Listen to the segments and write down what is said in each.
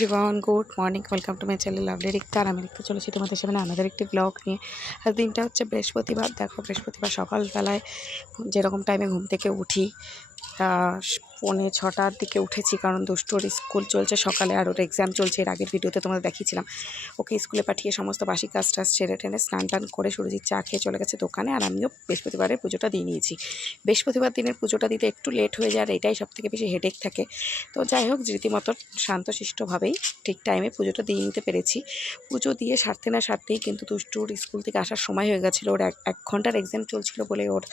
Everyone, good morning. Welcome to my channel lovely Rikta. আর আমি লিখতে চলেছি তোমাদের সামনে আমাদের একটি ব্লগ নিয়ে। আর দিনটা হচ্ছে বৃহস্পতিবার। দেখো, বৃহস্পতিবার সকালবেলায় যেরকম টাইমে ঘুম থেকে উঠি, 6:45 দিকে উঠেছি, কারণ দুষ্টুর স্কুল চলছে সকালে আর ওর এক্সাম চলছে। এর আগের ভিডিওতে তোমাদের দেখিয়েছিলাম। ওকে স্কুলে পাঠিয়ে সমস্ত বাসি কাজ টাজ ছেড়ে টেনে স্নান টান করে সুরজিৎ চা খেয়ে চলে গেছে দোকানে। আর আমিও বৃহস্পতিবারের পুজোটা দিয়ে নিয়েছি। বৃহস্পতিবার দিনের পুজোটা দিতে একটু লেট হয়ে যায়, আর এটাই সবথেকে বেশি হেডেক থাকে। তো যাই হোক, রীতিমতো শান্তশিষ্টভাবেই ঠিক টাইমে পুজোটা দিয়ে নিতে পেরেছি। পুজো দিয়ে সারতে না সারতেই কিন্তু দুষ্টুর স্কুল থেকে আসার সময় হয়ে গেছিলো। ওর এক ঘন্টার এক্সাম চলছিল বলে ওর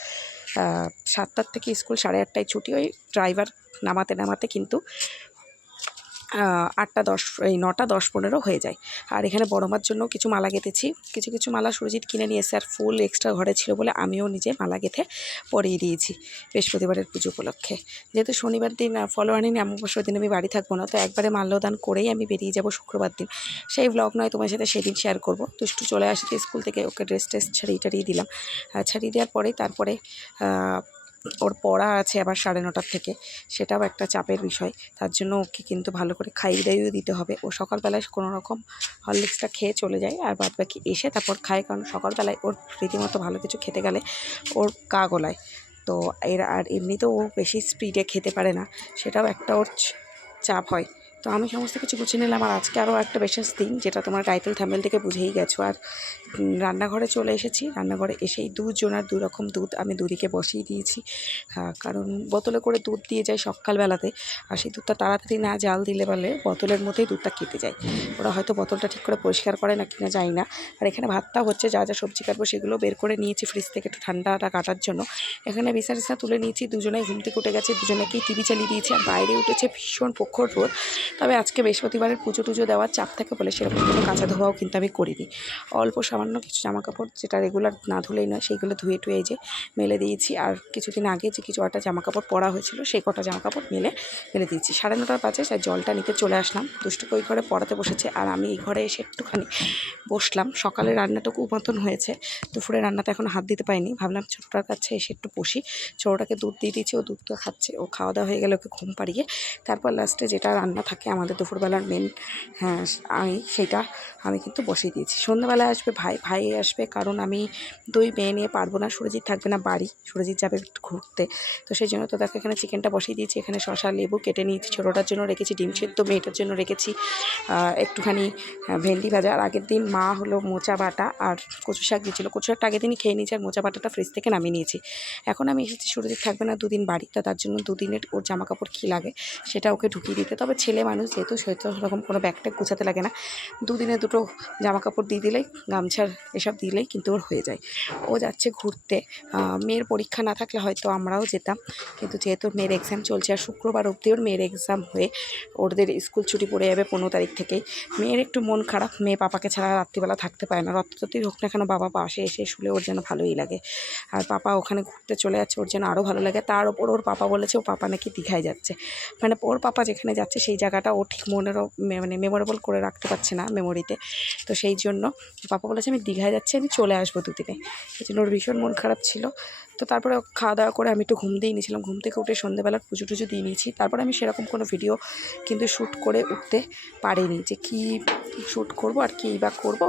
7টার থেকে স্কুল 8:30টায় ছুটি। ওই ড্রাইভার নামাতে নামাতে কিন্তু 9টা 10-15 হয়ে যায়। আর এখানে বড় মার জন্য কিছু মালা গেঁথেছি। কিছু মালা সুরজিৎ কিনে নিয়ে এসে, আর ফুল এক্সট্রা ঘরে ছিল বলে আমিও নিজে মালা গেঁথে পরিয়ে দিয়েছি বৃহস্পতিবারের পুজো উপলক্ষে। যেহেতু শনিবার দিন ফলোয়ারিং অমাবস্যার দিন আমি বাড়ি থাকবো না, তো একবারে মাল্যদান করেই আমি বেরিয়ে যাব শুক্রবার দিন। সেই ব্লগ নয় তোমার সাথে সেদিন শেয়ার করব। দুষ্টু চলে আসতে স্কুল থেকে, ওকে ড্রেস ছাড়িয়ে দিলাম। ছাড়িয়ে দেওয়ার পরেই তারপরে ওর পড়া আছে আবার 9:30 থেকে, সেটাও একটা চাপের বিষয়। তার জন্য ওকে কিন্তু ভালো করে খাইয়ে দাইয়েও দিতে হবে। ও সকালবেলায় কোনো রকম হরলিক্সটা খেয়ে চলে যায়, আর বাদ বাকি এসে তারপর খায়, কারণ সকালবেলায় ওর রীতিমতো ভালো কিছু খেতে গেলে ওর গা গোলায়। তো আর এমনিতেও ও বেশি স্পিডে খেতে পারে না, সেটাও একটা ওর চাপ হয়। তো আমি সমস্ত কিছু গুছিয়ে নিলাম। আর আজকে আরও একটা বিশেষ দিন, যেটা তোমার টাইটেল থাম্বনেল থেকে বুঝেই গেছো। আর রান্নাঘরে চলে এসেছি। রান্নাঘরে এসেই দুজনার 2 রকম দুধ আমি দুদিকে বসিয়ে দিয়েছি। কারণ বোতলে করে দুধ দিয়ে যায় সকালবেলাতে, আর সেই দুধটা তাড়াতাড়ি না জাল দিলে বলে বোতলের মধ্যেই দুধটা কেটে যায়। ওরা হয়তো বোতলটা ঠিক করে পরিষ্কার করে না কিনা জানি না। আর এখানে ভাতটা হচ্ছে, যা যা সবজি কাটবো সেগুলো বের করে নিয়েছি ফ্রিজ থেকে একটু ঠান্ডাটা কাটার জন্য। এখানে বিছানা তুলে নিয়েছি। দুজনেই ঘুম থেকে উঠে গেছে, দুজনেকেই টিভি চালিয়ে দিয়েছি। আর বাইরে উঠেছে ভীষণ প্রখর রোদ। তবে আজকে বৃহস্পতিবারের পুজো টুজো দেওয়ার চাপ থাকে বলে সেরকম কোনো কাঁচা ধোয়াও কিন্তু আমি করিনি। অল্প সামান্য কিছু জামাকাপড়, যেটা রেগুলার না ধুলেই নয়, সেইগুলো ধুয়ে টুয়ে যে মেলে দিয়েছি। আর কিছুদিন আগে যে কিছু একটা জামাকাপড় পরা হয়েছিল, সেই কটা জামাকাপড় মেলে দিয়েছি। 9:30 বাজে, তাই জলটা নিতে চলে আসলাম। দুষ্টুকে ওই ঘরে পড়াতে বসেছে, আর আমি এই ঘরে এসে একটুখানি বসলাম। সকালের রান্নাটুকু মতন হয়েছে, দুপুরে রান্নাতে এখন হাত দিতে পারিনি। ভাবলাম ছোটোটার কাছে এসে একটু বসি। ছোটোটাকে দুধ দিয়ে দিয়েছি, ও দুধটা খাচ্ছে। ও খাওয়া দাওয়া হয়ে গেলে ওকে ঘুম পাড়িয়ে তারপর লাস্টে যেটা রান্না থাকে আমাদের দুপুরবেলার মেন, সেইটা আমি কিন্তু বসিয়ে দিয়েছি। সন্ধ্যাবেলায় আসবে ভাই আসবে, কারণ আমি 2 মেয়ে নিয়ে পারবো না। সুরজিৎ থাকবে না বাড়ি, সুরজিৎ যাবে ঘুরতে। তো সেই জন্য তো দেখো এখানে চিকেনটা বসিয়ে দিয়েছি। এখানে শসা লেবু কেটে নিয়েছি। ছোটোটার জন্য রেখেছি ডিম সেদ্ধ, মেয়েটার জন্য রেখেছি একটুখানি ভেন্ডি ভাজা। আর আগের দিন মা হলো মোচা বাটা আর কচু শাক দিয়েছিলো। কচু শাকটা আগের দিনই খেয়ে নিয়েছি, আর মোচা বাটাটা ফ্রিজ থেকে নামিয়ে নিয়েছি। এখন আমি এসেছি, সুরজিৎ থাকবে না 2 দিন বাড়ি, তো তার জন্য 2 দিনের ওর জামাকাপড় কী লাগে সেটা ওকে ঢুকিয়ে দিতে। তবে ছেলে মানুষ যেহেতু, সেহেতু সেরকম কোনো ব্যাগট্যাগ গুছাতে লাগে না। 2 দিনে 2টো জামাকাপড় দিয়ে দিলেই, গামছার এসব দিলেই কিন্তু ওর হয়ে যায়। ও যাচ্ছে ঘুরতে। মেয়ের পরীক্ষা না থাকলে হয়তো আমরাও যেতাম, কিন্তু যেহেতু মেয়ের এক্সাম চলছে, আর শুক্রবার অবধি ওর মেয়ের এক্সাম হয়ে ওদের স্কুল ছুটি পড়ে যাবে 15 তারিখ থেকেই। মেয়ের একটু মন খারাপ, মেয়ে পাপাকে ছাড়া রাত্রিবেলা থাকতে পারে না। রত্নতী হোক না কেন, বাবা পাশে এসে শুলে ওর যেন ভালোই লাগে। আর পাপা ওখানে ঘুরতে চলে যাচ্ছে, ওর যেন আরও ভালো লাগে। তার ওপর ওর পাপা বলেছে ও পাপা নাকি দীঘায় যাচ্ছে। মানে ওর পাপা যেখানে যাচ্ছে সেই জায়গাটা ও ঠিক মেমোরেবল করে রাখতে পারছে না মেমোরিতে। তো সেই জন্য পাপা বলেছে আমি দীঘায় যাচ্ছি, আমি চলে আসবো 2 দিনে। সেই জন্য ওর ভীষণ মন খারাপ ছিল। তো তারপরে খাওয়া দাওয়া করে আমি একটু ঘুম দিয়ে নিয়েছিলাম। ঘুম থেকে উঠে সন্ধ্যেবেলার পুজো টুজো দিয়ে নিয়েছি। তারপরে আমি সেরকম কোনো ভিডিও কিন্তু শ্যুট করে উঠতে পারিনি, যে কী শ্যুট করবো আর কী বা করবো,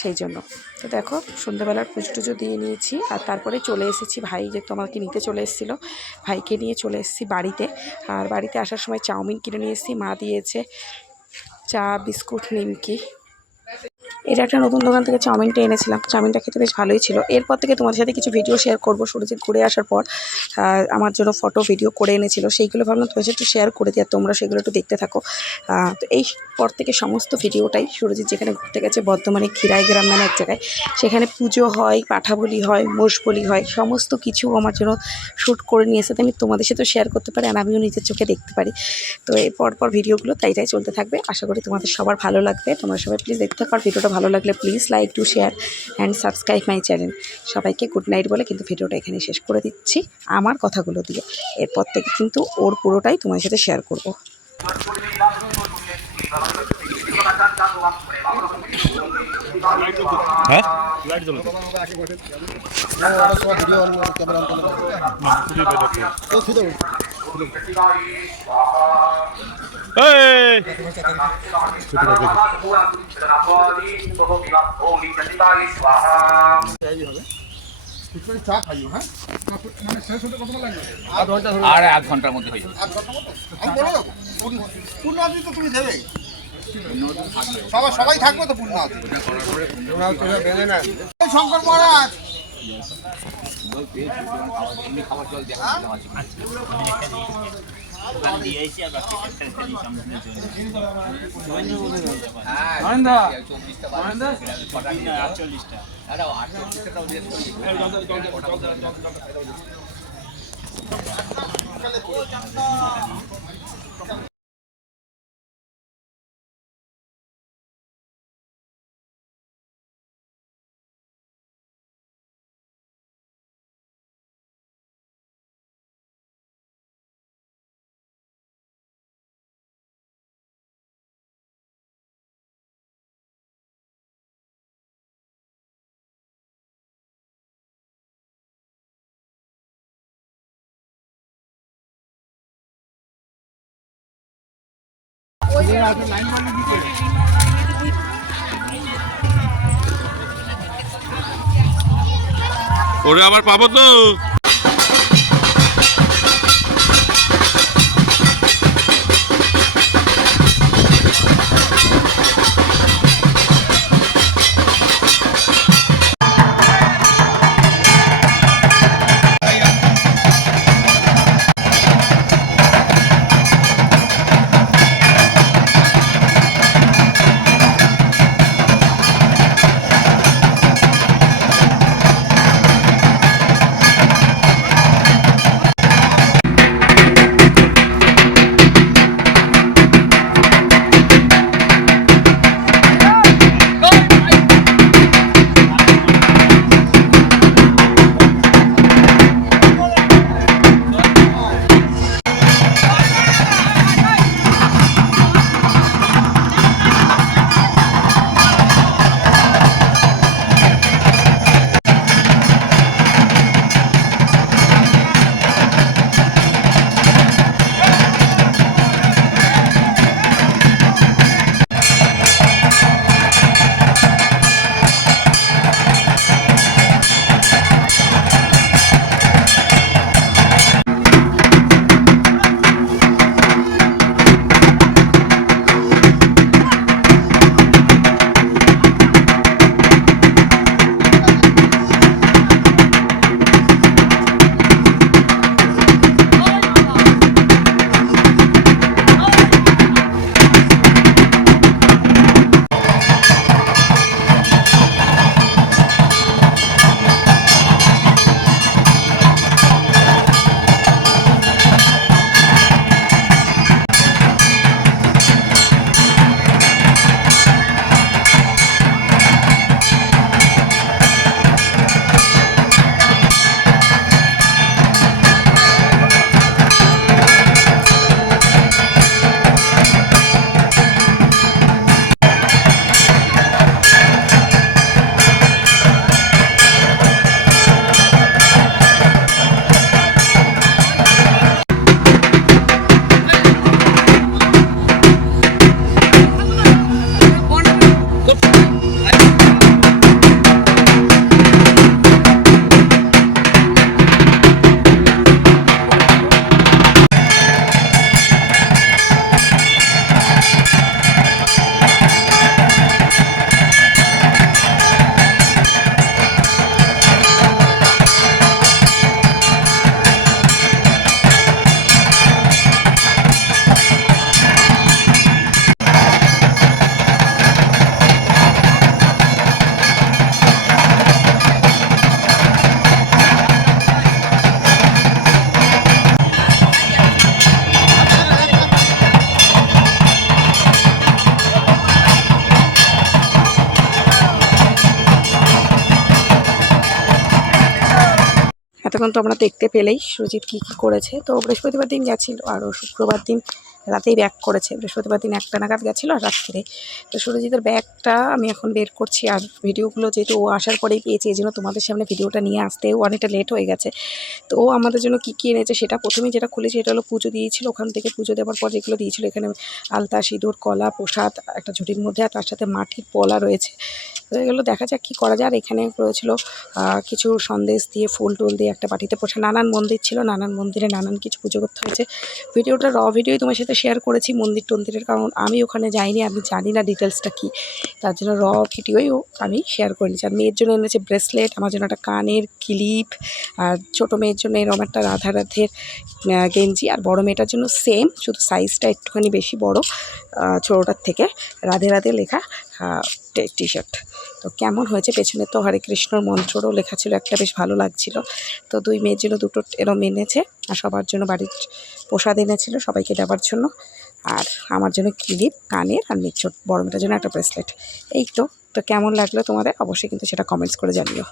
সেই জন্য। তো দেখো সন্ধ্যেবেলার পুজো টুজো দিয়ে নিয়েছি। আর তারপরে চলে এসেছি, ভাই যেহেতু আমাকে নিতে চলে এসেছিলো, ভাইকে নিয়ে চলে এসেছি বাড়িতে। আর বাড়িতে আসার সময় চাউমিন কিনে নিয়ে এসেছি। মা দিয়েছে চা, বিস্কুট, নিমকি। এটা একটা নতুন দোকান থেকে চাউমিনটা এনেছিলাম। চাউমিনটা খেতে বেশ ভালোই ছিল। এরপর থেকে তোমাদের সাথে কিছু ভিডিও শেয়ার করবো। সুরজিৎ ঘুরে আসার পর আমার জন্য ফটো ভিডিও করে এনেছিল, সেইগুলো ভাবলাম তোমার সাথে একটু শেয়ার করে দিই, আর তোমরা সেগুলো একটু দেখতে থাকো। তো এই পর থেকে সমস্ত ভিডিওটাই সুরজিৎ যেখানে ঘুরতে গেছে, বর্ধমানে খিরাই গ্রাম নামে এক জায়গায়, সেখানে পুজো হয়, পাঠা বলি হয়, মোষ বলি হয়, সমস্ত কিছু আমার জন্য শ্যুট করে নিয়ে এসে আমি তোমাদের সাথে শেয়ার করতে পারি, আর আমিও নিজের চোখে দেখতে পারি। তো এই পরপর ভিডিওগুলো তাই চলতে থাকবে। আশা করি তোমাদের সবার ভালো লাগবে। তোমরা সবাই প্লিজ দেখতে থাকো। আর ভিডিওটা ভালো লাগলে please like, to share and subscribe my channel. সবাইকে গুড নাইট বলে কিন্তু ভিডিওটা এখানে শেষ করে দিচ্ছি আমার কথাগুলো দিয়ে। এরপর থেকে কিন্তু ওর পুরোটাই তোমার সাথে শেয়ার করব। হ্যাঁ লাইট জ্বলে তো আর 1 ঘন্টার মধ্যে হয়ে যাবে। তুমি দেবে সবাই থাকবে তো পূর্ণ শঙ্কর মহারাজ খাবার জল ওরে আবার পাবো তো। এতক্ষণ তোমরা দেখতে পেলেই সুজিত কী কী করেছে। তো বৃহস্পতিবার দিন গেছিল, আরও শুক্রবার দিন রাতেই ব্যাক করেছে, বৃহস্পতিবার দিন 1টা নাগাদ গেছিলো আর রাত্রে। তো সুরজিতের ব্যাগটা আমি এখন বের করছি, আর ভিডিওগুলো যেহেতু ও আসার পরেই পেয়েছি এই জন্য তোমাদের সামনে ভিডিওটা নিয়ে আসতেও অনেকটা লেট হয়ে গেছে। তো ও আমাদের জন্য কী কী এনেছে সেটা প্রথমেই যেটা খুলেছি এটা হলো পুজো দিয়েছিল, ওখান থেকে পুজো দেওয়ার পর যেগুলো দিয়েছিলো এখানে আলতা, সিঁদুর, কলা, প্রসাদ একটা ঝুড়ির মধ্যে, আর তার সাথে মাটির পলা রয়েছে। তো এগুলো দেখা যাক কী করা যায়। আর এখানে রয়েছিল কিছু সন্দেশ দিয়ে ফুল টুল দিয়ে একটা বাটিতে পোষা, নানান মন্দির ছিল, নানান মন্দিরে নানান কিছু পুজো করতে হয়েছে। ভিডিওটা ভিডিওই তোমার সাথে শেয়ার করেছি মন্দির টন্দিরের, কারণ আমি ওখানে যাইনি, আমি জানি না ডিটেলসটা কী, তার জন্য ভিডিওই আমি শেয়ার করে নিচ্ছি। আর মেয়ের জন্য এনেছে ব্রেসলেট, আমার জন্য একটা কানের ক্লিপ, আর ছোটো মেয়ের জন্য এরকম একটা রাধারাধের গেঞ্জি, আর বড় মেয়েটার জন্য সেম, শুধু সাইজটা একটুখানি বেশি বড় ছোটোটার থেকে, রাধে রাধে লেখা টি শার্ট। তো কেমন হয়েছে, পেছনে তো হরে কৃষ্ণর মন্ত্রও লেখা ছিল একটা, বেশ ভালো লাগছিল। তো 2 মেয়ের জন্য 2টো এরম এনেছে, আর সবার জন্য বাড়ির প্রসাদ এনেছিল সবাইকে দেওয়ার জন্য, আর আমার জন্য ক্লিপ, কানের, আর বড় মেয়েটার জন্য একটা ব্রেসলেট। এই তো কেমন লাগলো তোমাদের অবশ্যই কিন্তু সেটা কমেন্টস করে জানিও।